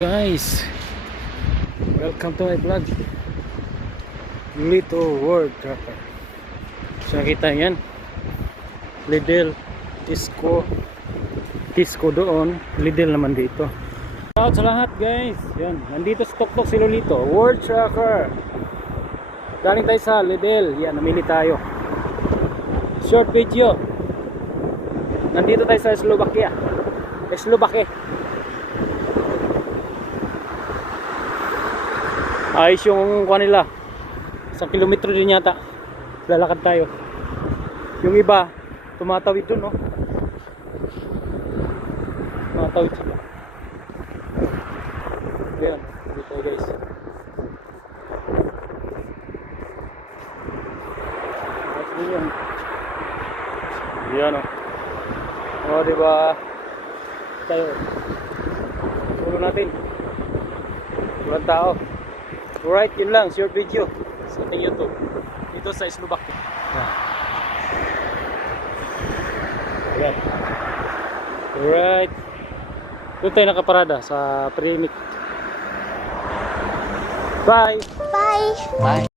Guys, welcome to my vlog, Little World Tracker. So nakita yan, Lidl, Tisco doon, Lidl naman dito. Shout out sa lahat guys. Yan, nandito sa Tuktok si Lolito, World Tracker. Galing tayo sa Lidl. Yan, namili tayo. Short video. Nandito tayo sa Slovakia. Ayos yung kuha nila. 1 kilometro din yata. Lalakad tayo. Yung iba tumatawid dun, no? Tumatawid sila. Ayan, dito guys. Ayos din yun. Ayan, oh. O, diba? Tayo. Pulo natin. Walang tao. Alright, yun lang, short video sa ating YouTube dito sa Slovakia. Ayan. Alright, doon tayo nakaparada sa Premic. Bye! Bye! Bye!